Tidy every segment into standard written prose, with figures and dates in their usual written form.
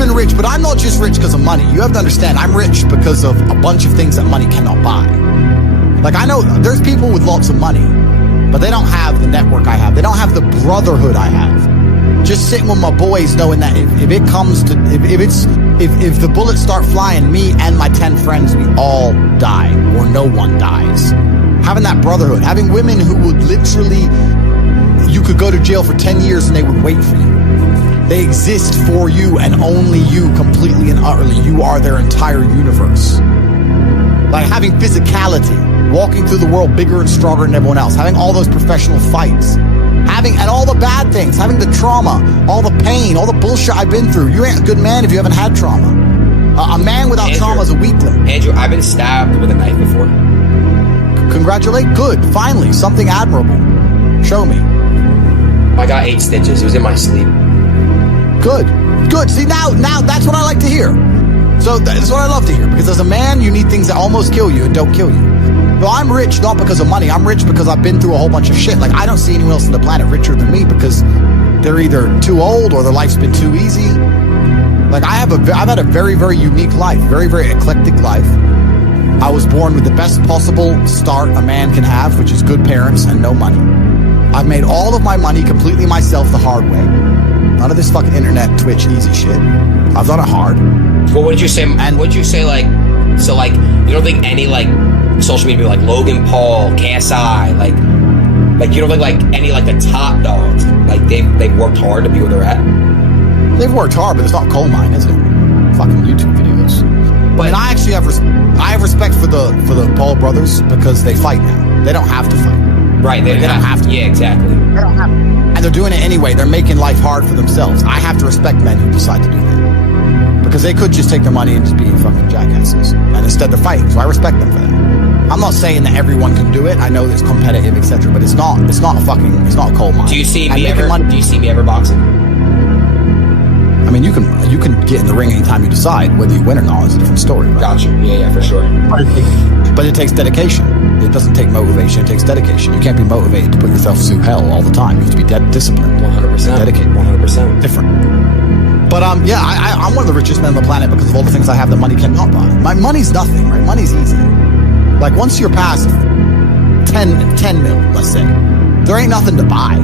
been rich, but I'm not just rich because of money. You have to understand, I'm rich because of a bunch of things that money cannot buy. Like, I know there's people with lots of money, but they don't have the network I have. They don't have the brotherhood I have. Just sitting with my boys, knowing that if it comes to, if the bullets start flying, me and my 10 friends, we all die, or no one dies. Having that brotherhood, having women who would literally, you could go to jail for 10 years and they would wait for you. They exist for you and only you, completely and utterly. You are their entire universe. Like having physicality, walking through the world bigger and stronger than everyone else, having all those professional fights, and all the bad things, having the trauma, all the pain, all the bullshit I've been through. You ain't a good man if you haven't had trauma. A man without trauma is a weakling. Andrew, I've been stabbed with a knife before. Congratulate. Good. Finally, something admirable. Show me. I got 8 stitches. It was in my sleep. Good. See, now that's what I like to hear. So that's what I love to hear, because as a man, you need things that almost kill you and don't kill you. Well, I'm rich not because of money. I'm rich because I've been through a whole bunch of shit. Like, I don't see anyone else on the planet richer than me because they're either too old or their life's been too easy. Like, I've had a very, very unique life, very, very eclectic life. I was born with the best possible start a man can have, which is good parents and no money. I've made all of my money completely myself the hard way. None of this fucking internet, Twitch, easy shit. I've done it hard. Well, what did you say? And what did you say? Like, so, like, you don't think any like social media, like Logan Paul, KSI, like you don't think like any like the top dogs, like they've worked hard to be where they're at? They've worked hard, but it's not coal mine, is it? Fucking YouTube videos. But and I actually have respect for the Paul brothers because they fight now. They don't have to fight. Right, they don't have to. Yeah, exactly. They don't have to. And they're doing it anyway. They're making life hard for themselves. I have to respect men who decide to do that. Because they could just take their money and just be fucking jackasses. And instead they're fighting, so I respect them for that. I'm not saying that everyone can do it. I know it's competitive, etc. But it's not a coal mine. Do you see me ever boxing? I mean, you can get in the ring anytime you decide. Whether you win or not is a different story, right? Gotcha. Yeah, for sure. But it takes dedication. It doesn't take motivation. It takes dedication. You can't be motivated to put yourself through hell all the time. You have to be disciplined. 100%. Dedicated. 100%. Different. But yeah, I'm one of the richest men on the planet because of all the things I have that money cannot buy. My money's nothing, right? Money's easy. Like once you're past 10 mil, let's say, there ain't nothing to buy.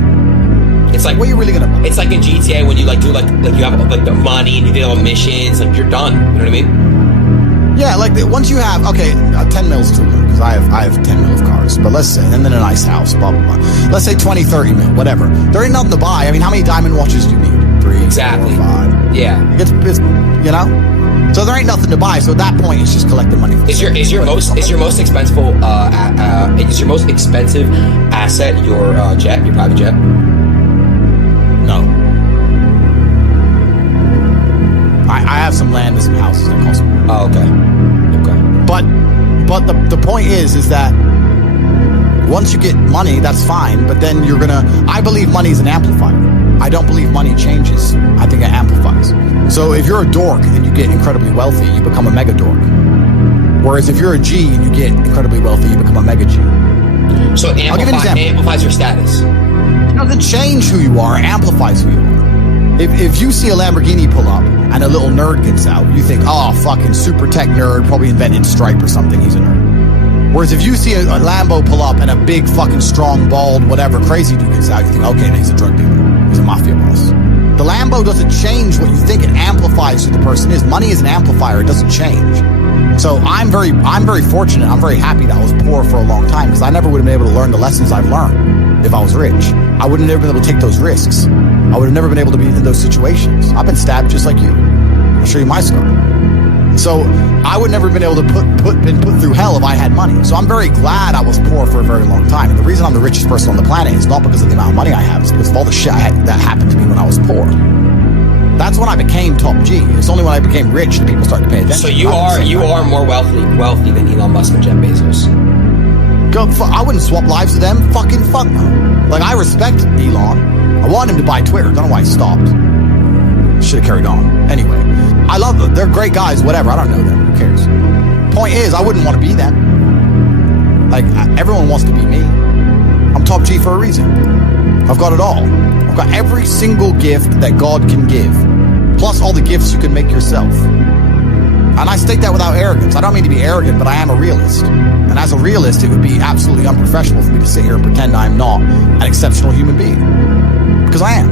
It's like, what are you really gonna buy? It's like in GTA when you like do like you have like the money and you do all the missions, like you're done. You know what I mean? Yeah, like once you have 10 mil is too low because I have 10 mil of cars, but let's say, and then a nice house, blah blah blah. Let's say 20, 30 mil, whatever. There ain't nothing to buy. I mean, how many diamond watches do you need? 3, exactly. 4, 5. Yeah. It's you know. So there ain't nothing to buy. So at that point, it's just collecting money. Is your most expensive asset your private jet? No. I have some land and some houses that cost more. Oh, okay. But the point is that once you get money, that's fine. But then I believe money is an amplifier. I don't believe money changes. I think it amplifies. So if you're a dork and you get incredibly wealthy, you become a mega dork. Whereas if you're a G and you get incredibly wealthy, you become a mega G. So it amplifies your status. It doesn't change who you are, it amplifies who you are. If you see a Lamborghini pull up and a little nerd gets out, you think, oh, fucking super tech nerd, probably invented Stripe or something, he's a nerd. Whereas if you see a Lambo pull up and a big fucking strong, bald, whatever, crazy dude gets out, you think, okay, he's a drug dealer. He's a mafia boss. The Lambo doesn't change what you think, it amplifies who the person is. Money is an amplifier, it doesn't change. So I'm very fortunate, I'm very happy that I was poor for a long time because I never would have been able to learn the lessons I've learned if I was rich. I would have never been able to take those risks. I would have never been able to be in those situations. I've been stabbed just like you. I'll show you my scar. So I would never have been able to been put through hell if I had money. So I'm very glad I was poor for a very long time. And the reason I'm the richest person on the planet is not because of the amount of money I have. It's because of all the shit that happened to me when I was poor. That's when I became top G. It's only when I became rich that people started to pay attention. So you are more wealthy than Elon Musk and Jeff Bezos. I wouldn't swap lives with them. Fucking fuck no. Like, I respect Elon. I want him to buy Twitter. Don't know why he stopped. Should have carried on. Anyway, I love them. They're great guys, whatever. I don't know them. Who cares? Point is, I wouldn't want to be them. Like, everyone wants to be me. I'm top G for a reason. I've got it all. I've got every single gift that God can give. plus all the gifts you can make yourself. And I state that without arrogance. I don't mean to be arrogant, but I am a realist. And as a realist, it would be absolutely unprofessional for me to sit here and pretend I'm not an exceptional human being. Because I am.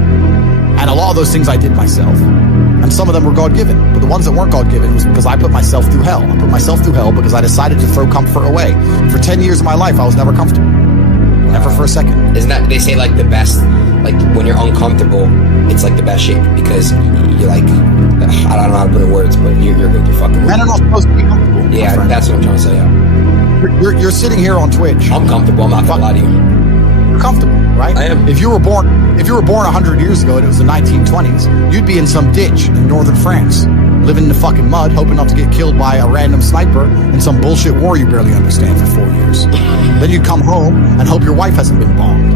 And a lot of those things I did myself. And some of them were God-given. But the ones that weren't God-given was because I put myself through hell. I put myself through hell because I decided to throw comfort away. For 10 years of my life, I was never comfortable. Never for a second. Isn't that, they say like the best, like when you're uncomfortable, it's like the best shape because you're like, I don't know how to put it in words, but you're good, you're fucking Men are not supposed to be comfortable. Yeah, that's what I'm trying to say, yeah. You're sitting here on Twitch. I'm comfortable, I'm not gonna lie to you. You're comfortable, right? I am. If you were born 100 years ago and it was the 1920s, you'd be in some ditch in northern France, living in the fucking mud, hoping not to get killed by a random sniper in some bullshit war you barely understand for 4 years. Then you'd come home and hope your wife hasn't been bombed.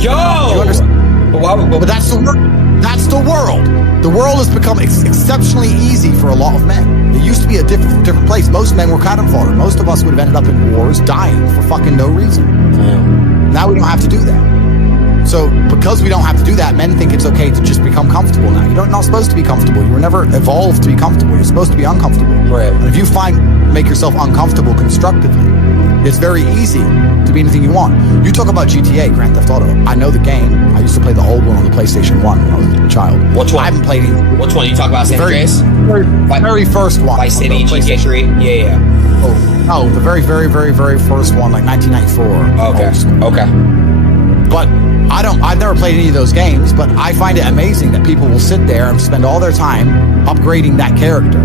Yo! You understand? But that's the world. That's the world. The world has become exceptionally easy for a lot of men. It used to be a different place. Most men were cannon fodder. Most of us would have ended up in wars, dying for fucking no reason. Damn. Now we don't have to do that. So because we don't have to do that, men think it's okay to just become comfortable now. You're not supposed to be comfortable. You were never evolved to be comfortable. You're supposed to be uncomfortable. Right. And if you make yourself uncomfortable constructively, it's very easy to be anything you want. You talk about GTA, Grand Theft Auto. I know the game. I used to play the old one on the PlayStation 1 when I was a child. Which one? I haven't played any. Which one? You talk about San Andreas? Very first one. Vice City, GTA 3? Yeah. Oh, no, the very first one, like 1994. Okay. But I've never played any of those games, but I find it amazing that people will sit there and spend all their time upgrading that character,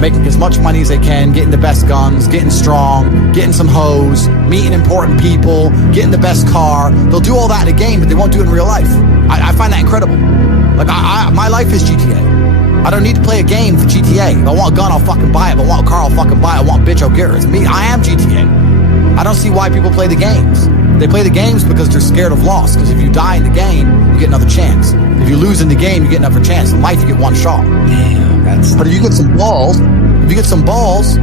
making as much money as they can, getting the best guns, getting strong, getting some hoes, meeting important people, getting the best car. They'll do all that in a game, but they won't do it in real life. I find that incredible. Like, my life is GTA. I don't need to play a game for GTA. If I want a gun, I'll fucking buy it. If I want a car, I'll fucking buy it. I want a bitch, I'll get her. It's me. I am GTA. I don't see why people play the games. They play the games because they're scared of loss. Because if you die in the game, you get another chance. If you lose in the game, you get another chance. In life, you get one shot. Damn, But if you get some balls,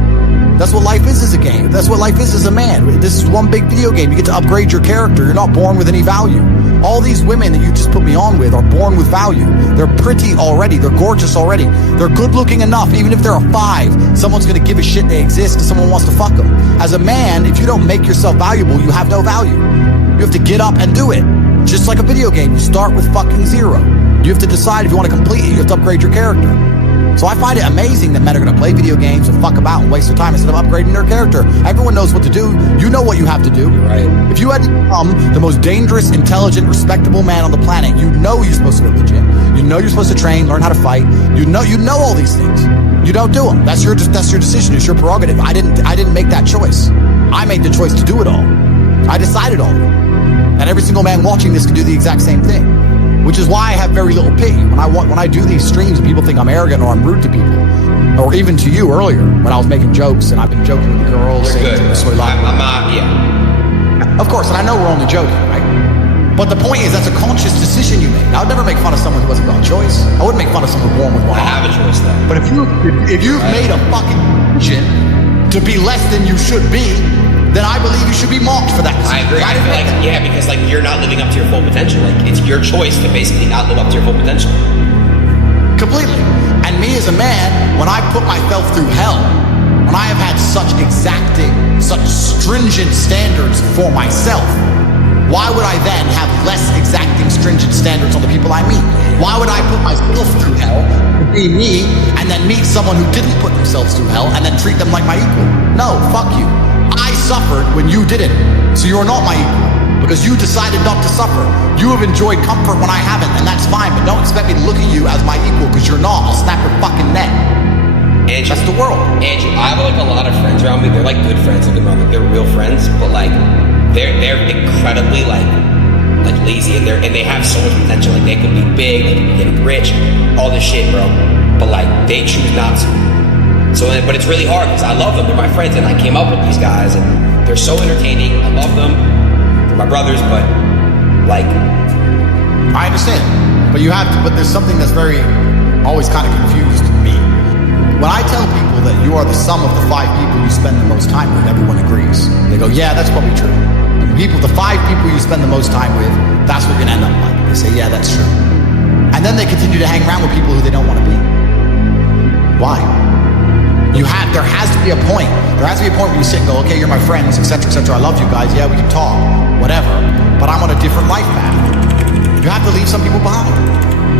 that's what life is as a game. That's what life is as a man. This is one big video game. You get to upgrade your character. You're not born with any value. All these women that you just put me on with are born with value. They're pretty already. They're gorgeous already. They're good looking enough. Even if they're a 5, someone's going to give a shit they exist because someone wants to fuck them. As a man, if you don't make yourself valuable, you have no value. You have to get up and do it. Just like a video game, you start with fucking 0. You have to decide if you want to complete it. You have to upgrade your character. So I find it amazing that men are going to play video games and fuck about and waste their time instead of upgrading their character. Everyone knows what to do. You know what you have to do. Right. If you had to become the most dangerous, intelligent, respectable man on the planet, you know you're supposed to go to the gym. You know you're supposed to train, learn how to fight. You know all these things. You don't do them. That's your decision. It's your prerogative. I didn't make that choice. I made the choice to do it all. I decided all of it. And every single man watching this can do the exact same thing. Which is why I have very little pity. When I do these streams and people think I'm arrogant or I'm rude to people, or even to you earlier when I was making jokes and I've been joking with the girls. You're good. I'm not, yeah. Of course, and I know we're only joking, right? But the point is that's a conscious decision you made. I would never make fun of someone who hasn't got a choice. I wouldn't make fun of someone born with one. I have a choice though. But if you've made a fucking decision to be less than you should be, then I believe you should be mocked for that. I agree. I feel like, yeah, because like you're not living up to your full potential. Like it's your choice to basically not live up to your full potential. Completely. And me as a man, when I put myself through hell, when I have had such exacting, such stringent standards for myself, why would I then have less exacting, stringent standards on the people I meet? Why would I put myself through hell to be me and then meet someone who didn't put themselves through hell and then treat them like my equal? No, fuck you. I suffered when you didn't, so you're not my equal because you decided not to suffer. You have enjoyed comfort when I haven't, and that's fine, but don't expect me to look at you as my equal because you're not. I'll snap your fucking neck. Andrew, that's the world. Andrew, I have like a lot of friends around me. They're like good friends, like they're real friends, but like they're incredibly like lazy and they have so much potential. Like they could be big, they could be getting rich, all this shit, bro. But like they choose not to. So, but it's really hard because I love them. They're my friends, and I came up with these guys, and they're so entertaining. I love them. They're my brothers, but like, I understand. But you have to. But there's something that's always kind of confused me. When I tell people that you are the sum of the 5 people you spend the most time with, everyone agrees. They go, "Yeah, that's probably true." The 5 people you spend the most time with, that's what you're gonna end up like. They say, "Yeah, that's true." And then they continue to hang around with people who they don't want to be. Why? There has to be a point. There has to be a point where you sit and go, okay, you're my friends, etc., etc. I love you guys. Yeah, we can talk, whatever. But I'm on a different life path. You have to leave some people behind.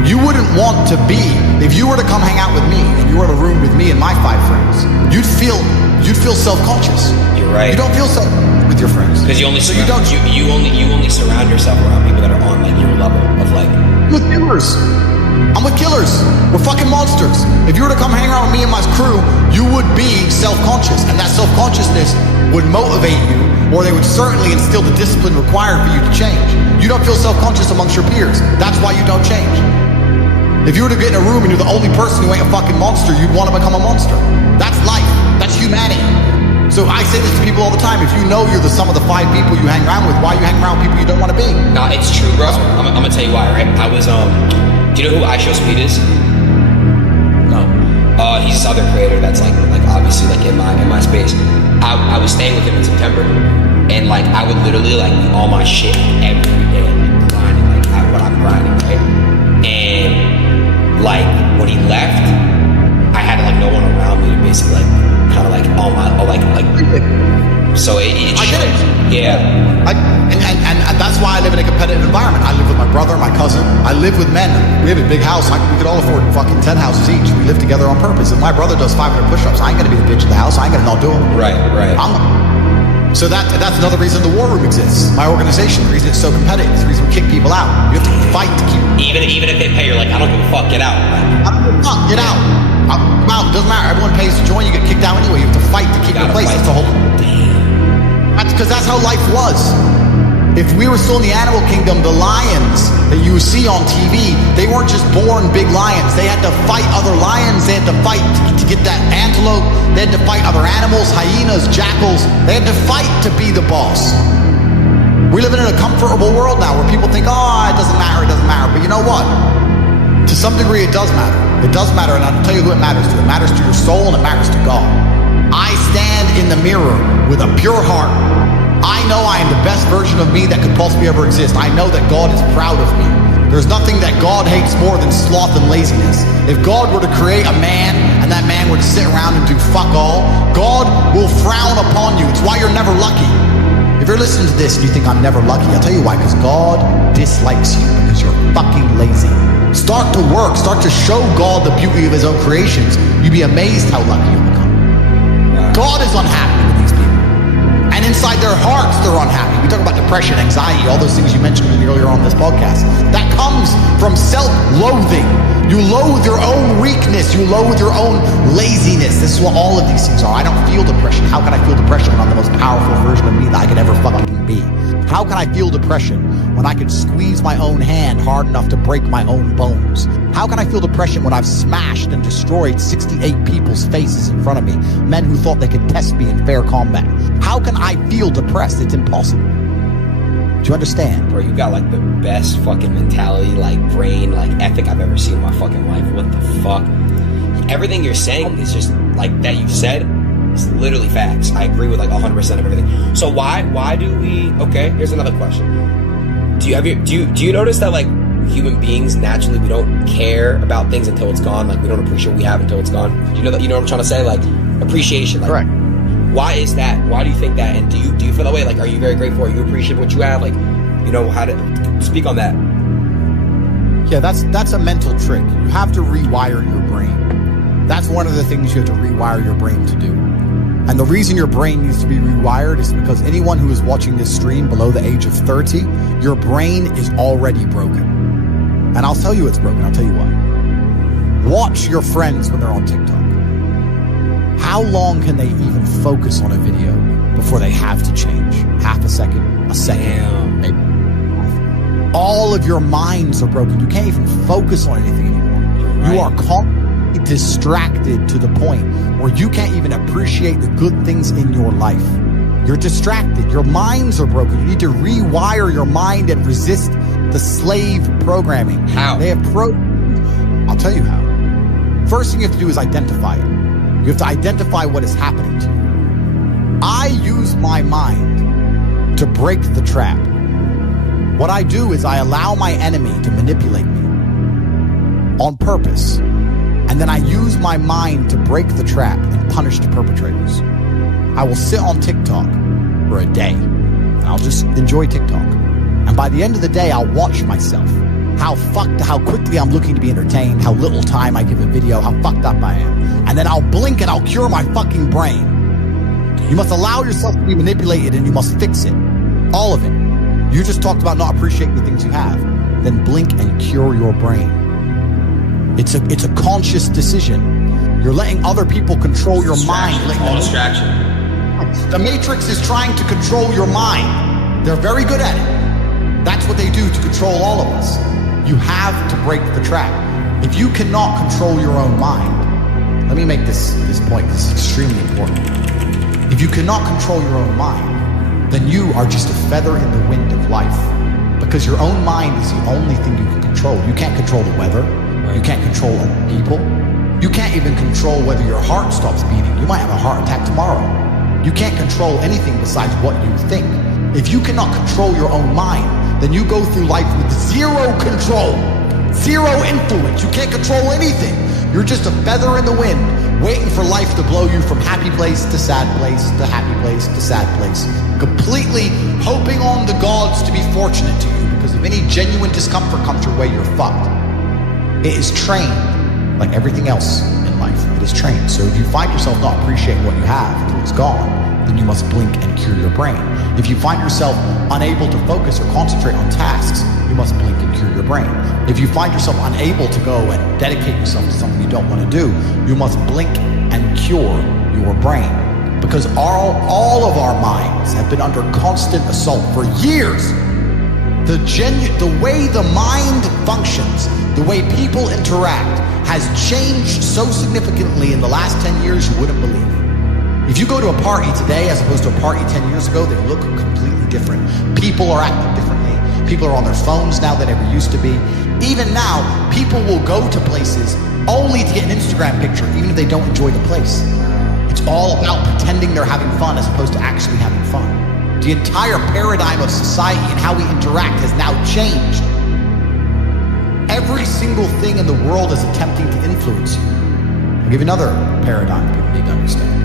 You wouldn't want to be, if you were to come hang out with me and you were in a room with me and my 5 friends, you'd feel self-conscious. You're right. You don't feel so with your friends. Because you only surround yourself around people that are on like your level of like. With killers. I'm with killers. We're fucking monsters. If you were to come hang around with me and my crew, you would be self-conscious, and that self-consciousness would motivate you, or they would certainly instill the discipline required for you to change. You don't feel self-conscious amongst your peers. That's why you don't change. If you were to get in a room and you're the only person who ain't a fucking monster, you'd want to become a monster. That's life. That's humanity. So I say this to people all the time. If you know you're the sum of the 5 people you hang around with, why you hang around with people you don't want to be? Nah, it's true, bro. I'm gonna tell you why, right? I was, do you know who I Show Speed is? No. He's this other creator that's like obviously like in my space. I was staying with him in September, and like I would literally like be all my shit every day, like grinding, like what I'm grinding, right? And like when he left, I had like no one around me to basically like kind of like all my like so it I get it. Yeah. And that's why I live in a competitive environment. I live with my brother, my cousin. I live with men. We have a big house. We could all afford fucking 10 houses each. We live together on purpose. If my brother does 500 push-ups, I ain't gonna be the bitch in the house. I ain't gonna not do them. Right. So that's another reason the war room exists. My organization, the reason it's so competitive, is the reason we kick people out. You have to fight to keep. Even if they pay, you're like, I don't give a fuck. Get out. I don't give a fuck. Get out. I'm out. Doesn't matter. Everyone pays to join. You get kicked out anyway. You have to fight to keep your place. That's the whole. That's because that's how life was. If we were still in the animal kingdom, the lions that you see on TV, they weren't just born big lions. They had to fight other lions. They had to fight to get that antelope. They had to fight other animals, hyenas, jackals. They had to fight to be the boss. We're living in a comfortable world now where people think, oh, it doesn't matter. But you know what? To some degree, it does matter. It does matter, and I'll tell you who it matters to. It matters to your soul, and it matters to God. I stand in the mirror with a pure heart. I know I am the best version of me that could possibly ever exist. I know that God is proud of me. There's nothing that God hates more than sloth and laziness. If God were to create a man and that man were to sit around and do fuck all, God will frown upon you. It's why you're never lucky. If you're listening to this and you think I'm never lucky, I'll tell you why, because God dislikes you because you're fucking lazy. Start to work, start to show God the beauty of his own creations. You'd be amazed how lucky you'll become. God is unhappy with these people. And inside their hearts, they're unhappy. We talk about depression, anxiety, all those things you mentioned earlier on this podcast. That comes from self-loathing. You loathe your own weakness. You loathe your own laziness. This is what all of these things are. I don't feel depression. How can I feel depression when I'm the most powerful version of me that I could ever fucking be? How can I feel depression when I can squeeze my own hand hard enough to break my own bones? How can I feel depression when I've smashed and destroyed 68 people's faces in front of me, men who thought they could test me in fair combat? How can I feel depressed? It's impossible. Do you understand? Bro, you got like the best fucking mentality, like brain, like ethic I've ever seen in my fucking life. What the fuck? Everything you're saying is just like that you've said. It's literally facts. I agree with like 100% of everything. So why do we? Okay, here's another question. Do you notice that like human beings naturally we don't care about things until it's gone? Like we don't appreciate what we have until it's gone. You know what I'm trying to say? Like appreciation. Like, correct. Why is that? Why do you think that? And do you feel that way? Like, are you very grateful? Are you appreciative what you have? Like, you know how to speak on that? Yeah, that's a mental trick. You have to rewire your brain. That's one of the things you have to rewire your brain to do. And the reason your brain needs to be rewired is because anyone who is watching this stream below the age of 30, your brain is already broken. And I'll tell you it's broken. I'll tell you why. Watch your friends when they're on TikTok. How long can they even focus on a video before they have to change? Half a second, a second, maybe. All of your minds are broken. You can't even focus on anything anymore. Right. You are constantly distracted to the point where you can't even appreciate the good things in your life. You're distracted. Your minds are broken. You need to rewire your mind and resist the slave programming. How? They have I'll tell you how. First thing you have to do is identify it. You have to identify what is happening to you. I use my mind to break the trap. What I do is I allow my enemy to manipulate me. on purpose. And then I use my mind to break the trap and punish the perpetrators. I will sit on TikTok for a day and I'll just enjoy TikTok. And by the end of the day, I'll watch myself. How quickly I'm looking to be entertained, how little time I give a video, how fucked up I am. And then I'll blink and I'll cure my fucking brain. You must allow yourself to be manipulated and you must fix it. All of it. You just talked about not appreciating the things you have. Then blink and cure your brain. It's a conscious decision. You're letting other people control your mind. All distraction. The Matrix is trying to control your mind. They're very good at it. That's what they do to control all of us. You have to break the trap. If you cannot control your own mind, let me make this point. This is extremely important. If you cannot control your own mind, then you are just a feather in the wind of life. Because your own mind is the only thing you can control. You can't control the weather. You can't control other people. You can't even control whether your heart stops beating. You might have a heart attack tomorrow. You can't control anything besides what you think. If you cannot control your own mind, then you go through life with zero control, zero influence. You can't control anything. You're just a feather in the wind, waiting for life to blow you from happy place to sad place to happy place to sad place, completely hoping on the gods to be fortunate to you, because if any genuine discomfort comes your way, you're fucked. It is trained like everything else in life. It is trained. So if you find yourself not appreciating what you have until it's gone, then you must blink and cure your brain. If you find yourself unable to focus or concentrate on tasks, you must blink and cure your brain. If you find yourself unable to go and dedicate yourself to something you don't want to do, you must blink and cure your brain. Because all of our minds have been under constant assault for years. The way the mind functions, the way people interact, has changed so significantly in the last 10 years you wouldn't believe. If you go to a party today as opposed to a party 10 years ago, they look completely different. People are acting differently. People are on their phones now than ever used to be. Even now, people will go to places only to get an Instagram picture, even if they don't enjoy the place. It's all about pretending they're having fun as opposed to actually having fun. The entire paradigm of society and how we interact has now changed. Every single thing in the world is attempting to influence you. I'll give you another paradigm people need to understand.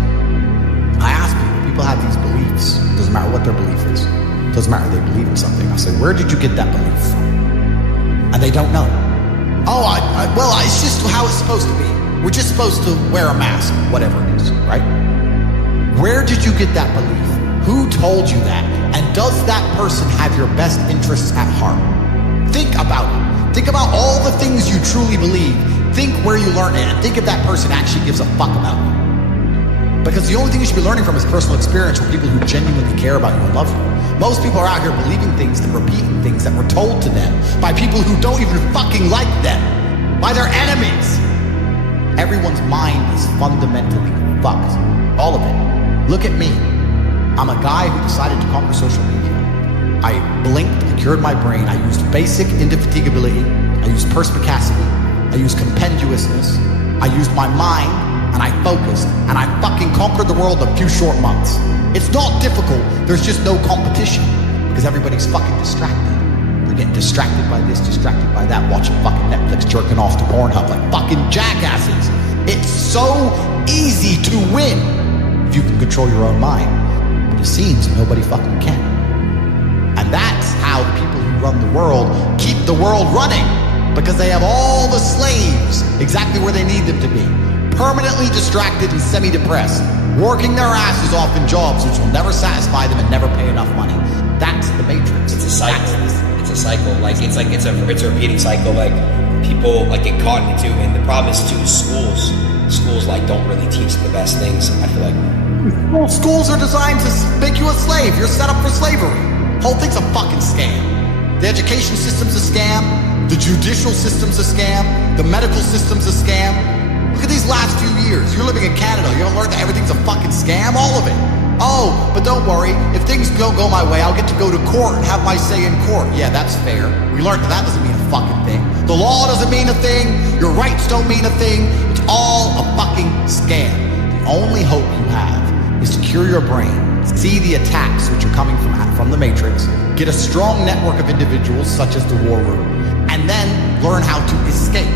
I ask people have these beliefs. It doesn't matter what their belief is. It doesn't matter if they believe in something. I say, where did you get that belief from? And they don't know. Oh, well, it's just how it's supposed to be. We're just supposed to wear a mask, whatever it is, right? Where did you get that belief? Who told you that? And does that person have your best interests at heart? Think about it. Think about all the things you truly believe. Think where you learn it, and think if that person actually gives a fuck about you. Because the only thing you should be learning from is personal experience from people who genuinely care about you and love you. Most people are out here believing things and repeating things that were told to them by people who don't even fucking like them, by their enemies. Everyone's mind is fundamentally fucked. All of it. Look at me. I'm a guy who decided to conquer social media. I blinked, I cured my brain. I used basic indefatigability. I used perspicacity. I used compendiousness. I used my mind, and I focused, and I fucking conquered the world in a few short months. It's not difficult. There's just no competition because everybody's fucking distracted. They're getting distracted by this, distracted by that, watching fucking Netflix, jerking off to Pornhub like fucking jackasses. It's so easy to win if you can control your own mind. But it seems nobody fucking can. And that's how the people who run the world keep the world running, because they have all the slaves exactly where they need them to be. Permanently distracted and semi-depressed, working their asses off in jobs which will never satisfy them and never pay enough money. That's the Matrix. It's a cycle. It's a cycle. It's a repeating cycle. Like people like get caught into, and the problem is too schools like don't really teach the best things. I feel like schools are designed to make you a slave. You're set up for slavery. Whole thing's a fucking scam. The education system's a scam. The judicial system's a scam. The medical system's a scam. Look at these last few years. You're living in Canada. You don't learn that everything's a fucking scam? All of it. Oh, but don't worry. If things don't go my way, I'll get to go to court and have my say in court. Yeah, that's fair. We learned that doesn't mean a fucking thing. The law doesn't mean a thing. Your rights don't mean a thing. It's all a fucking scam. The only hope you have is to cure your brain, see the attacks which are coming from the Matrix, get a strong network of individuals such as the War Room, and then learn how to escape.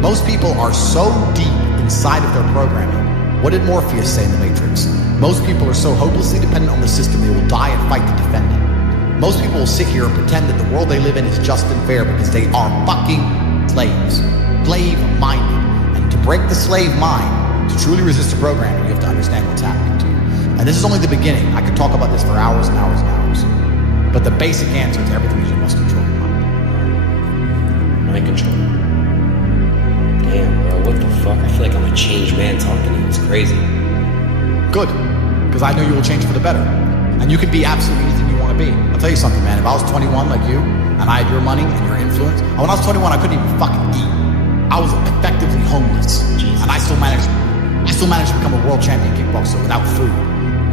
Most people are so deep inside of their programming. What did Morpheus say in The Matrix? Most people are so hopelessly dependent on the system they will die and fight to defend it. Most people will sit here and pretend that the world they live in is just and fair because they are fucking slaves. Slave-minded. And to break the slave mind, to truly resist the programming, you have to understand what's happening to you. And this is only the beginning. I could talk about this for hours and hours and hours. But the basic answer to everything is you must control your mind. Mind control. Damn, bro, what the fuck? I feel like I'm a changed man talking to you. It's crazy. Good, because I know you will change for the better. And you can be absolutely anything you want to be. I'll tell you something, man. If I was 21 like you, and I had your money and your influence, and when I was 21, I couldn't even fucking eat. I was effectively homeless. Jesus. And I still managed to become a world champion kickboxer without food.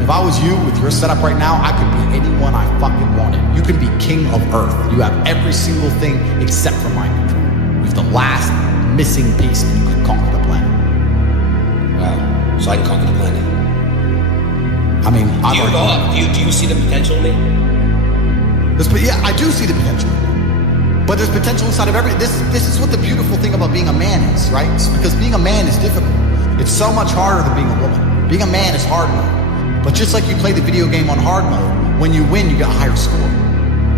If I was you, with your setup right now, I could be anyone I fucking wanted. You can be king of earth. You have every single thing except for mind control. You have the last missing piece and you can conquer the planet. Wow. So I can conquer the planet. I mean, do you see the potential in me? Yeah, I do see the potential. But there's potential inside of every. This is what the beautiful thing about being a man is, right? It's because being a man is difficult. It's so much harder than being a woman. Being a man is hard mode. But just like you play the video game on hard mode, when you win, you get a higher score.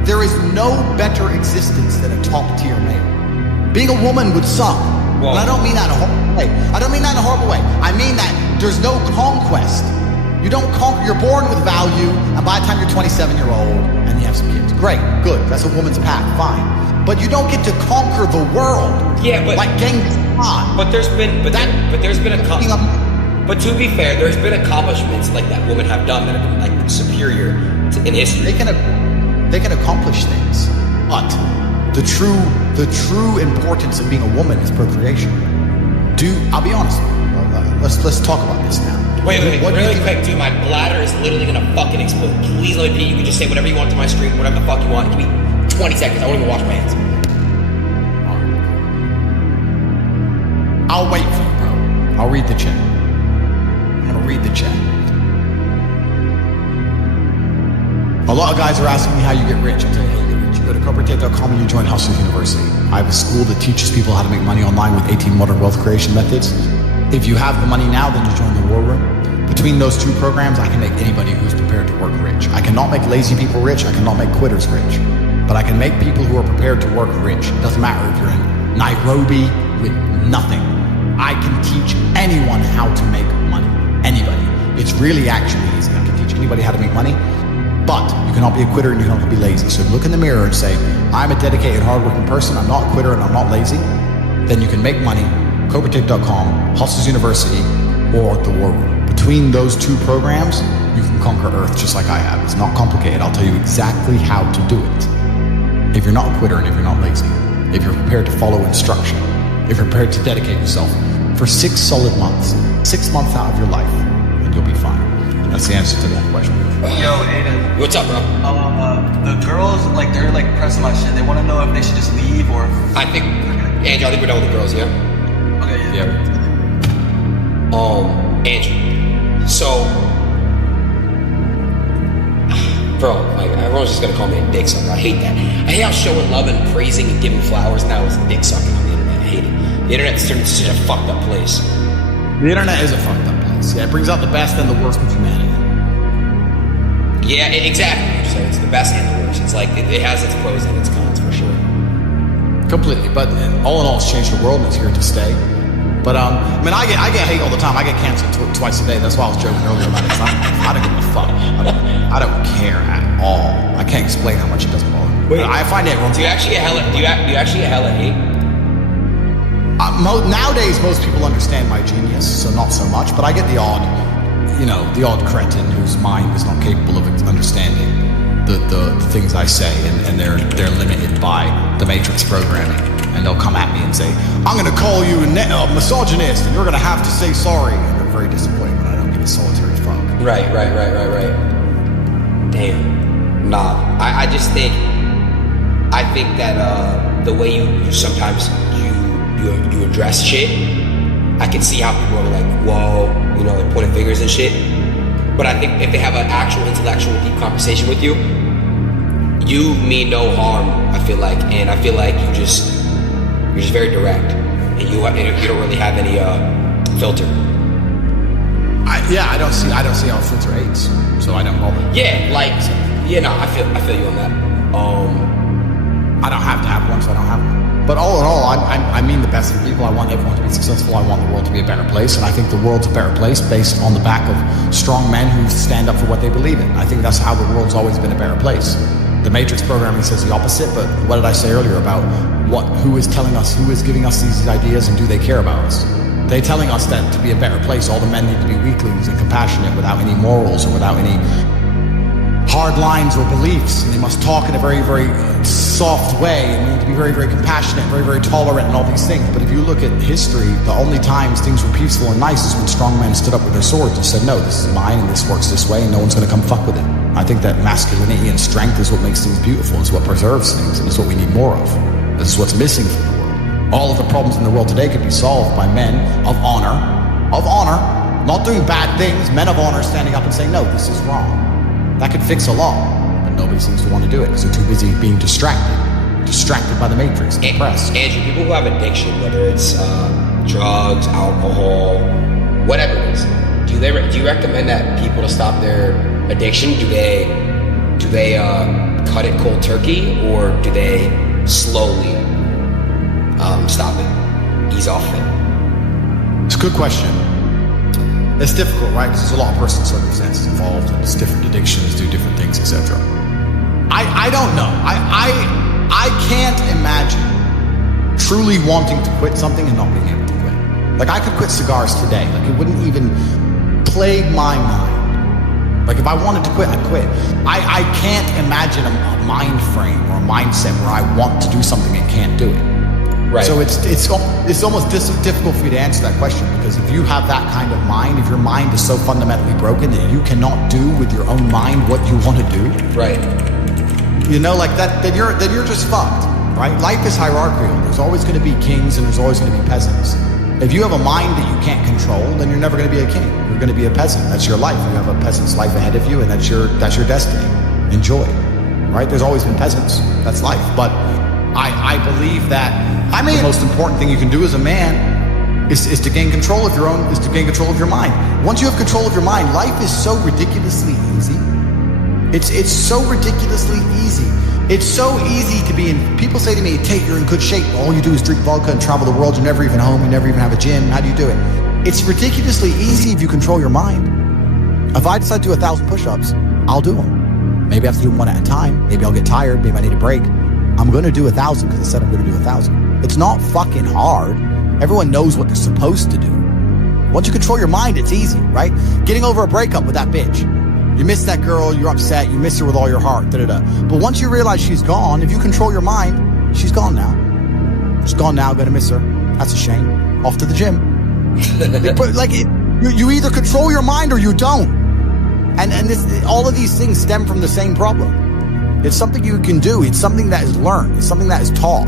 There is no better existence than a top tier male. Being a woman would suck. Whoa. And I don't mean that in a horrible way. I mean that there's no conquest. You don't conquer. You're born with value, and by the time you're 27, you're old, and you have some kids. Great, good. That's a woman's path. Fine. But you don't get to conquer the world. Yeah, but like Genghis Khan. But to be fair, there's been accomplishments like that women have done that have been like superior in history. They can accomplish things, but the true importance of being a woman is procreation. I'll be honest. Let's talk about this now. Wait, really quick, dude. My bladder is literally gonna fucking explode. Please let me pee. You can just say whatever you want to my stream, whatever the fuck you want. Give me 20 seconds. I won't even wash my hands. I'll wait for you, bro. I'll read the chat. I'm gonna read the chat. A lot of guys are asking me how you get rich. I'm telling you how you get rich. You go to CobraTate.com and you join Hustlers University. I have a school that teaches people how to make money online with 18 modern wealth creation methods. If you have the money now, then you join the war room. Between those two programs, I can make anybody who's prepared to work rich. I cannot make lazy people rich. I cannot make quitters rich. But I can make people who are prepared to work rich. It doesn't matter if you're in Nairobi with nothing. I can teach anyone how to make money. Anybody. It's really actually easy. I can teach anybody how to make money. But you cannot be a quitter and you cannot be lazy. So look in the mirror and say, I'm a dedicated, hardworking person. I'm not a quitter and I'm not lazy. Then you can make money. CobraTate.com, Hustlers University, or the War Room. Between those two programs, you can conquer Earth just like I have. It's not complicated. I'll tell you exactly how to do it. If you're not a quitter and if you're not lazy, if you're prepared to follow instruction, if you're prepared to dedicate yourself for 6 solid months, 6 months out of your life, and you'll be fine. That's the answer to that question. Yo, Aiden. What's up, bro? The girls, they're pressing my shit. They want to know if they should just leave or... Andrew, I think we're done with the girls, yeah? Okay, yeah. Andrew. So, bro, everyone's just gonna call me a dick sucker. I hate that. I hate how showing love and praising and giving flowers now is dick sucking on the internet. I hate it. The internet's turned into such a fucked up place. The internet is a fucked up place. Yeah, it brings out the best and the worst of humanity. Yeah, exactly. So it's the best and the worst. It's like it has its pros and its cons for sure. Completely, but all in all, it's changed the world and it's here to stay. But I get hate all the time. I get canceled twice a day. That's why I was joking earlier about it. I don't give a fuck. I don't care at all. I can't explain how much it doesn't bother me. Wait, I find it wrong. Do you actually get hella hate? Nowadays, most people understand my genius, so not so much. But I get the odd cretin whose mind is not capable of understanding the things I say, and they're limited by the Matrix programming. And they'll come at me and say, I'm going to call you a misogynist, and you're going to have to say sorry. And they're very disappointed when I don't give a solitary fuck. Right. Damn. Nah, I think that the way you sometimes you address shit, I can see how people are like, whoa, they're pointing fingers and shit. But I think if they have an actual intellectual deep conversation with you, you mean no harm, I feel like. And I feel like you're just very direct. and you don't really have any filter. I don't see how filter hates, so I don't bother. Yeah, like, no, I feel you on that. I don't have to have one, so I don't have one. But all in all, I mean the best for people. I want everyone to be successful. I want the world to be a better place. And I think the world's a better place based on the back of strong men who stand up for what they believe in. I think that's how the world's always been a better place. The Matrix programming says the opposite, but what did I say earlier about who is telling us, who is giving us these ideas, and do they care about us? They're telling us that to be a better place, all the men need to be weaklings and compassionate without any morals or without any hard lines or beliefs, and they must talk in a very, very soft way, and we need to be very, very compassionate, very, very tolerant, and all these things. But if you look at history, the only times things were peaceful and nice is when strong men stood up with their swords and said, no, this is mine, and this works this way, and no one's going to come fuck with it. I think that masculinity and strength is what makes things beautiful, is what preserves things, and it's what we need more of. This is what's missing from the world. All of the problems in the world today could be solved by men of honor, not doing bad things, men of honor standing up and saying, no, this is wrong. That could fix a lot, but nobody seems to want to do it because they're too busy being distracted by the Matrix, depressed. Andrew, people who have addiction, whether it's drugs, alcohol, whatever it is, do you recommend that people to stop their addiction? Do they cut it cold turkey, or do they slowly stop it, ease off it? It's a good question. It's difficult, right? Because there's a lot of personal circumstances involved, and it's different addictions do different things, etc. I don't know. I can't imagine truly wanting to quit something and not being able to quit. Like, I could quit cigars today. Like, it wouldn't even plague my mind. Like, if I wanted to quit, I'd quit. I can't imagine a mind frame or a mindset where I want to do something and can't do it. Right. So it's almost difficult for you to answer that question, because if you have that kind of mind, if your mind is so fundamentally broken that you cannot do with your own mind what you want to do, right? You know, like that, then you're just fucked, right? Life is hierarchical. There's always going to be kings and there's always going to be peasants. If you have a mind that you can't control, then you're never going to be a king. You're going to be a peasant. That's your life. You have a peasant's life ahead of you, and that's your destiny. Enjoy, right? There's always been peasants. That's life, but I believe that, the most important thing you can do as a man is to gain control of your own, is to gain control of your mind. Once you have control of your mind, life is so ridiculously easy. It's so ridiculously easy. It's so easy to be in. People say to me, Tate, you're in good shape. All you do is drink vodka and travel the world. You're never even home. You never even have a gym. How do you do it? It's ridiculously easy if you control your mind. If I decide to do 1,000 push-ups, I'll do them. Maybe I have to do them one at a time. Maybe I'll get tired. Maybe I need a break. I'm going to do 1,000 because I said I'm going to do 1,000. It's not fucking hard. Everyone knows what they're supposed to do. Once you control your mind, it's easy, right? Getting over a breakup with that bitch. You miss that girl, you're upset, you miss her with all your heart, da-da-da. But once you realize she's gone, if you control your mind, she's gone now. She's gone now, gonna miss her. That's a shame. Off to the gym. You either control your mind or you don't. And all of these things stem from the same problem. It's something you can do. It's something that is learned. It's something that is taught.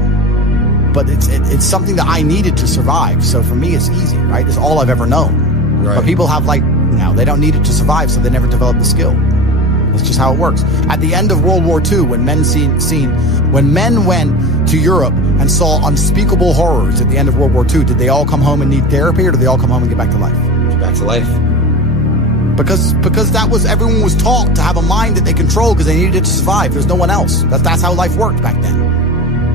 But it's something that I needed to survive. So for me, it's easy, right? It's all I've ever known. Right. But people have they don't need it to survive, so they never develop the skill. That's just how it works. At the end of World War II, when men went to Europe and saw unspeakable horrors at the end of World War II, did they all come home and need therapy, or did they all come home and get back to life? Get back to life. Because everyone was taught to have a mind that they control because they needed it to survive. There's no one else. That's how life worked back then.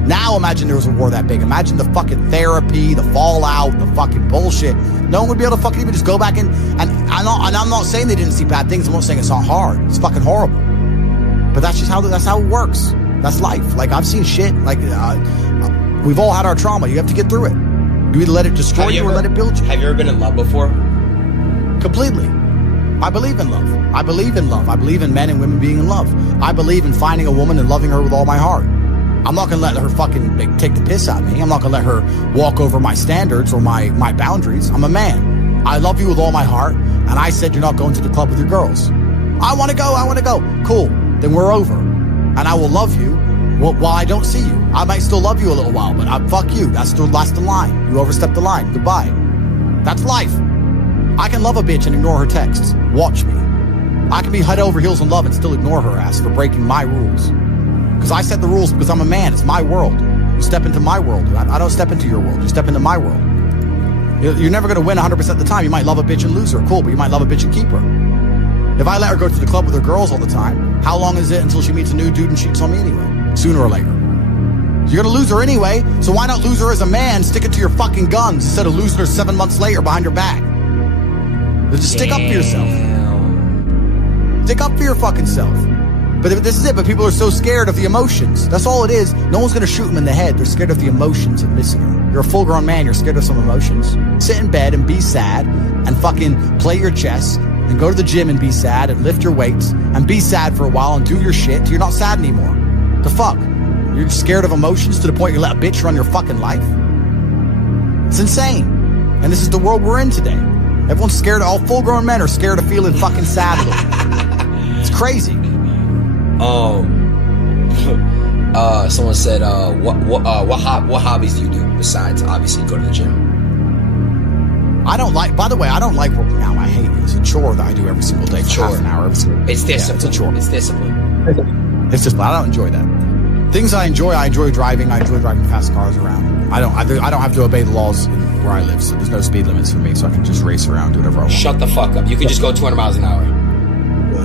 Now imagine there was a war that big. Imagine the fucking therapy, the fallout, the fucking bullshit. No one would be able to fucking even just go back in. And I'm not saying they didn't see bad things. I'm not saying it's not hard. It's fucking horrible. But that's how it works. That's life. Like, I've seen shit. Like, we've all had our trauma. You have to get through it. You either let it destroy you or let it build you. Have you ever been in love before? Completely. I believe in love. I believe in love. I believe in men and women being in love. I believe in finding a woman and loving her with all my heart. I'm not going to let her fucking take the piss out of me. I'm not going to let her walk over my standards or my boundaries. I'm a man. I love you with all my heart. And I said you're not going to the club with your girls. I want to go. Cool. Then we're over. And I will love you while I don't see you. I might still love you a little while, but fuck you. That's the line. You overstepped the line. Goodbye. That's life. I can love a bitch and ignore her texts. Watch me. I can be head over heels in love and still ignore her ass for breaking my rules. Because I set the rules because I'm a man. It's my world. You step into my world. I don't step into your world. You step into my world. You're never going to win 100% of the time. You might love a bitch and lose her. Cool, but you might love a bitch and keep her. If I let her go to the club with her girls all the time, how long is it until she meets a new dude and cheats on me anyway? Sooner or later. You're going to lose her anyway, so why not lose her as a man, stick it to your fucking guns instead of losing her 7 months later behind your back? Just stick up for yourself. Stick up for your fucking self. But this is it, but people are so scared of the emotions. That's all it is. No one's going to shoot them in the head. They're scared of the emotions of missing her. You're a full-grown man. You're scared of some emotions. Sit in bed and be sad and fucking play your chess and go to the gym and be sad and lift your weights and be sad for a while and do your shit till you're not sad anymore. The fuck? You're scared of emotions to the point you let a bitch run your fucking life? It's insane. And this is the world we're in today. Everyone's scared. All full-grown men are scared of feeling fucking sad a little. It's crazy. Someone said, what hobbies do you do besides obviously go to the gym? By the way, I don't like working out. I hate it. It's a chore that I do every single day for half an hour every single day. It's discipline. Yeah, it's a chore. It's discipline. It's just, I don't enjoy that. Things I enjoy driving. I enjoy driving fast cars around. I don't have to obey the laws where I live, so there's no speed limits for me, so I can just race around, do whatever I want. Shut the fuck up. You can just go 200 miles an hour.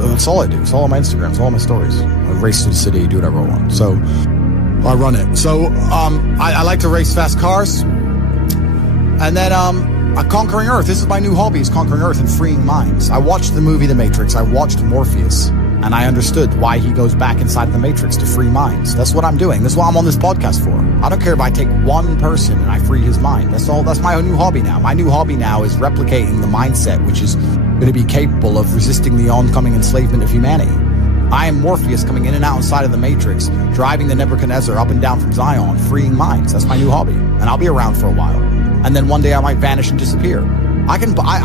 That's all I do. It's all on my Instagram. It's all my stories. I race through the city, do whatever I want. So I run it. So I like to race fast cars. And then conquering Earth. This is my new hobby, is conquering Earth and freeing minds. I watched the movie The Matrix. I watched Morpheus. And I understood why he goes back inside of the Matrix to free minds. That's what I'm doing. That's what I'm on this podcast for. I don't care if I take one person and I free his mind. That's all. That's my new hobby now. My new hobby now is replicating the mindset, which is going to be capable of resisting the oncoming enslavement of humanity. I am Morpheus coming in and out inside of the Matrix, driving the Nebuchadnezzar up and down from Zion, freeing minds. That's my new hobby. And I'll be around for a while. And then one day I might vanish and disappear. I can buy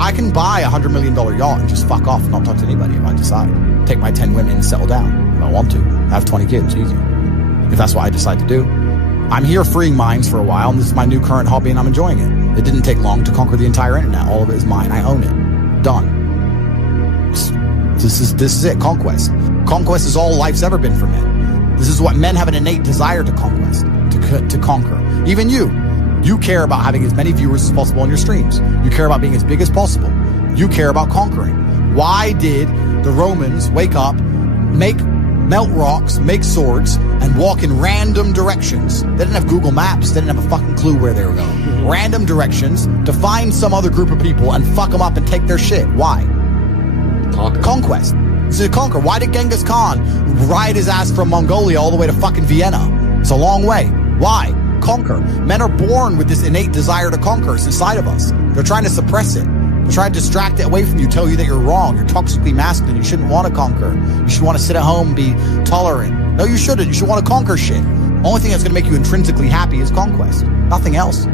a $100 million yacht and just fuck off and not talk to anybody if I decide. Take my 10 women and settle down if I want to. Have 20 kids, easy. If that's what I decide to do. I'm here freeing minds for a while, and this is my new current hobby, and I'm enjoying it. It didn't take long to conquer the entire internet. All of it is mine. I own it. Done. This is it. Conquest. Conquest is all life's ever been for men. This is what men have an innate desire to conquest, to conquer. Even you. You care about having as many viewers as possible on your streams. You care about being as big as possible. You care about conquering. Why did the Romans wake up, melt rocks, make swords, and walk in random directions? They didn't have Google Maps. They didn't have a fucking clue where they were going. Random directions to find some other group of people and fuck them up and take their shit. Why? Conquer. Conquest. This is a conquer. Why did Genghis Khan ride his ass from Mongolia all the way to fucking Vienna? It's a long way. Why? Conquer. Men are born with this innate desire to conquer. It's inside of us. They're trying to suppress it. They're trying to distract it away from you, tell you that you're wrong. You're toxically masculine. You shouldn't want to conquer. You should want to sit at home and be tolerant. No, you shouldn't. You should want to conquer shit. Only thing that's going to make you intrinsically happy is conquest. Nothing else.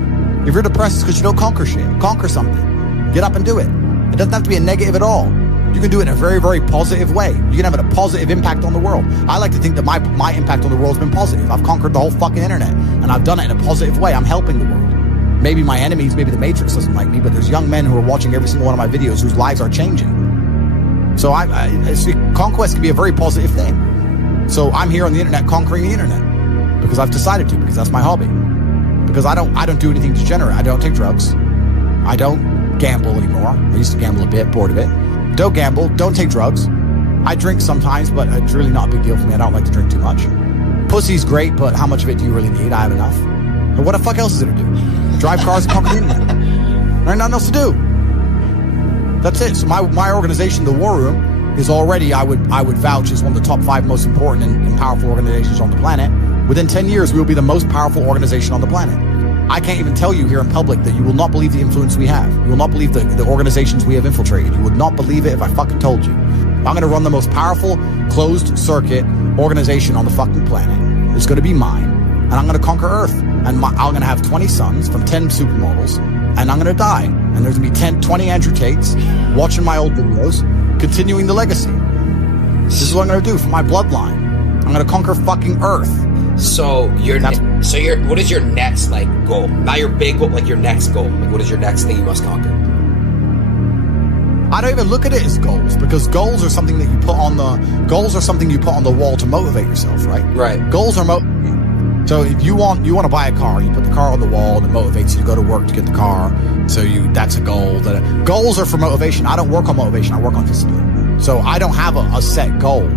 If you're depressed, it's because you don't conquer shit. Conquer something. Get up and do it. It doesn't have to be a negative at all. You can do it in a very, very positive way. You can have a positive impact on the world. I like to think that my impact on the world has been positive. I've conquered the whole fucking internet, and I've done it in a positive way. I'm helping the world. Maybe my enemies, maybe the Matrix doesn't like me, but there's young men who are watching every single one of my videos whose lives are changing. So I see conquest can be a very positive thing. So I'm here on the internet conquering the internet because I've decided to, because that's my hobby. Because I don't do anything degenerate. I don't take drugs. I don't gamble anymore. I used to gamble a bit, bored of it. Don't gamble, don't take drugs. I drink sometimes, but it's really not a big deal for me. I don't like to drink too much. Pussy's great, but how much of it do you really need? I have enough. But what the fuck else is there to do? Drive cars and conquer the internet. There ain't nothing else to do. That's it. So my organization, the War Room, is already, I would vouch, is one of the top 5 most important and powerful organizations on the planet. Within 10 years, we will be the most powerful organization on the planet. I can't even tell you here in public that you will not believe the influence we have. You will not believe the organizations we have infiltrated. You would not believe it if I fucking told you. I'm going to run the most powerful, closed circuit organization on the fucking planet. It's going to be mine. And I'm going to conquer Earth. And I'm going to have 20 sons from 10 supermodels. And I'm going to die. And there's going to be 20 Andrew Tates watching my old videos, continuing the legacy. This is what I'm going to do for my bloodline. I'm going to conquer fucking Earth. So what is your next goal? Not your big goal, your next goal. What is your next thing you must conquer? I don't even look at it as goals, because goals are something that you put on the wall to motivate yourself, right? Right. Goals are motivating. So if you want to buy a car, you put the car on the wall and it motivates you to go to work to get the car. So that's a goal. Goals are for motivation. I don't work on motivation. I work on discipline. So I don't have a set goal.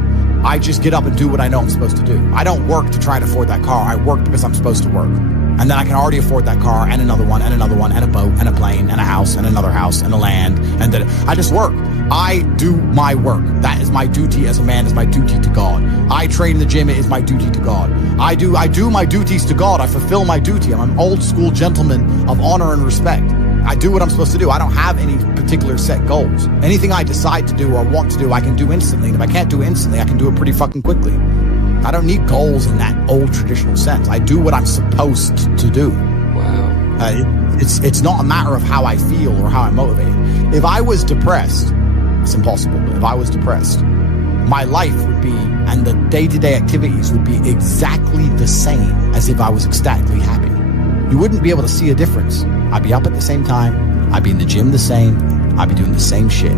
I just get up and do what I know I'm supposed to do. I don't work to try and afford that car. I work because I'm supposed to work. And then I can already afford that car and another one and another one and a boat and a plane and a house and another house and a land. And then I just work. I do my work. That is my duty as a man, is my duty to God. I train in the gym. It is my duty to God. I do my duties to God. I fulfill my duty. I'm an old school gentleman of honor and respect. I do what I'm supposed to do. I don't have any particular set goals. Anything I decide to do or want to do, I can do instantly. And if I can't do it instantly, I can do it pretty fucking quickly. I don't need goals in that old traditional sense. I do what I'm supposed to do. Wow. It's not a matter of how I feel or how I'm motivated. If I was depressed, it's impossible, but if I was depressed, my life would be, and the day-to-day activities would be exactly the same as if I was ecstatically happy. You wouldn't be able to see a difference. I'd be up at the same time. I'd be in the gym the same. I'd be doing the same shit.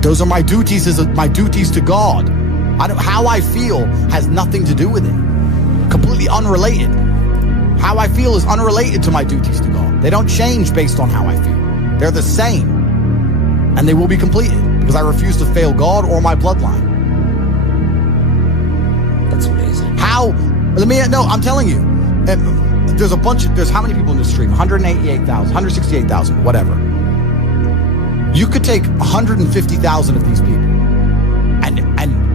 Those are my duties my duties to God. How I feel has nothing to do with it. Completely unrelated. How I feel is unrelated to my duties to God. They don't change based on how I feel. They're the same. And they will be completed because I refuse to fail God or my bloodline. That's amazing. I'm telling you. There's how many people in the stream? 188,000, 168,000, whatever. You could take 150,000 of these people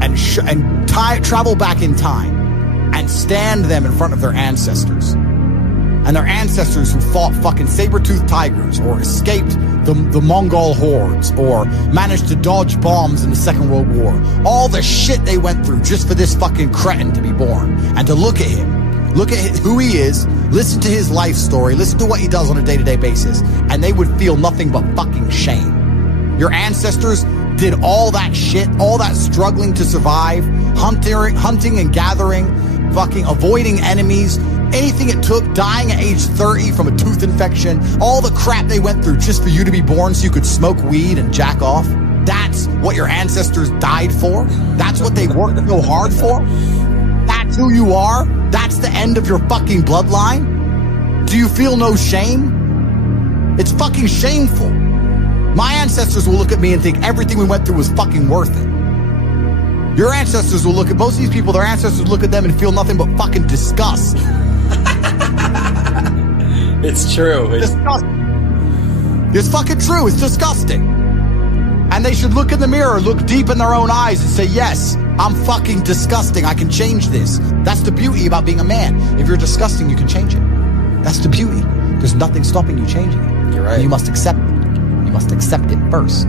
and travel back in time and stand them in front of their ancestors. And their ancestors who fought fucking saber-toothed tigers or escaped the Mongol hordes or managed to dodge bombs in the Second World War. All the shit they went through just for this fucking cretin to be born. And to look at him, look at who he is, listen to his life story, listen to what he does on a day-to-day basis, and they would feel nothing but fucking shame. Your ancestors did all that shit, all that struggling to survive, hunting and gathering, fucking avoiding enemies, anything it took, dying at age 30 from a tooth infection, all the crap they went through just for you to be born so you could smoke weed and jack off. That's what your ancestors died for. That's what they worked so hard for. That's who you are. That's the end of your fucking bloodline. Do you feel no shame? It's fucking shameful. My ancestors will look at me and think everything we went through was fucking worth it. Your ancestors will look at most of these people, their ancestors look at them and feel nothing but fucking disgust. It's true. It's fucking true. It's disgusting. And they should look in the mirror, look deep in their own eyes and say, yes, I'm fucking disgusting. I can change this. That's the beauty about being a man. If you're disgusting, you can change it. That's the beauty. There's nothing stopping you changing it. You're right. And you must accept it. You must accept it first.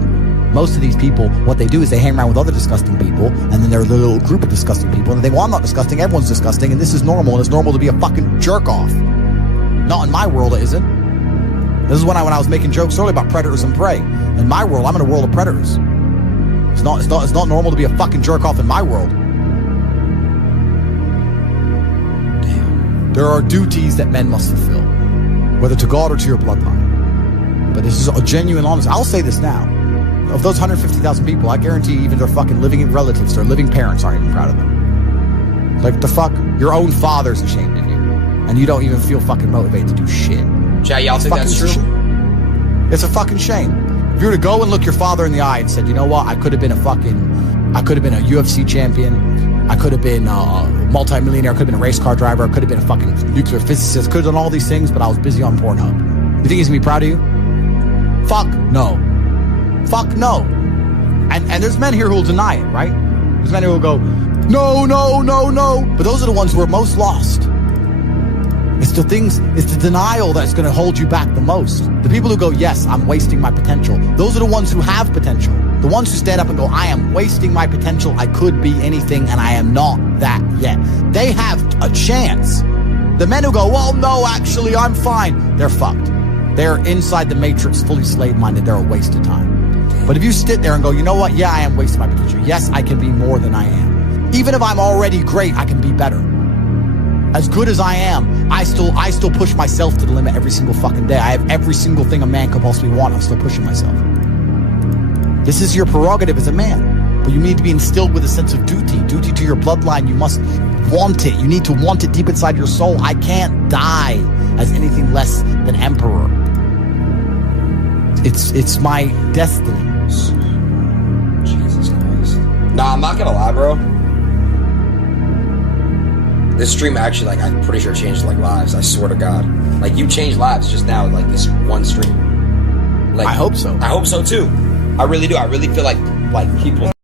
Most of these people, what they do is they hang around with other disgusting people, and then they're a little group of disgusting people, and they think, well, I'm not disgusting, everyone's disgusting, and this is normal, and it's normal to be a fucking jerk-off. Not in my world, it isn't. This is when I was making jokes earlier about predators and prey. In my world, I'm in a world of predators. It's not normal to be a fucking jerk-off in my world. Damn. There are duties that men must fulfill, whether to God or to your bloodline. But this is a genuine honest. I'll say this now. Of those 150,000 people, I guarantee even their fucking living relatives, their living parents aren't even proud of them. Like, the fuck? Your own father's ashamed of you. And you don't even feel fucking motivated to do shit. Jay, y'all think that's true? It's a fucking shame. If you were to go and look your father in the eye and said, you know what, I could have been a UFC champion. I could have been a multi-millionaire. I could have been a race car driver. I could have been a fucking nuclear physicist. Could have done all these things, but I was busy on Pornhub. You think he's gonna be proud of you? Fuck no. Fuck no. And there's men here who will deny it, right? There's men who will go, no. But those are the ones who are most lost. It's the denial that's going to hold you back the most. The people who go, yes, I'm wasting my potential. Those are the ones who have potential. The ones who stand up and go, I am wasting my potential. I could be anything and I am not that yet. They have a chance. The men who go, well, no, actually, I'm fine. They're fucked. They're inside the matrix, fully slave-minded. They're a waste of time. But if you sit there and go, you know what? Yeah, I am wasting my potential. Yes, I can be more than I am. Even if I'm already great, I can be better. As good as I am, I still push myself to the limit every single fucking day. I have every single thing a man could possibly want. I'm still pushing myself. This is your prerogative as a man. But you need to be instilled with a sense of duty to your bloodline. You must want it. You need to want it deep inside your soul. I can't die as anything less than emperor. It's my destiny. Jesus Christ. Nah, I'm not gonna lie, bro. This stream actually, like, I'm pretty sure changed, like, lives. I swear to God. Like, you changed lives just now, like, this one stream. Like, I hope so. I hope so, too. I really do. I really feel like people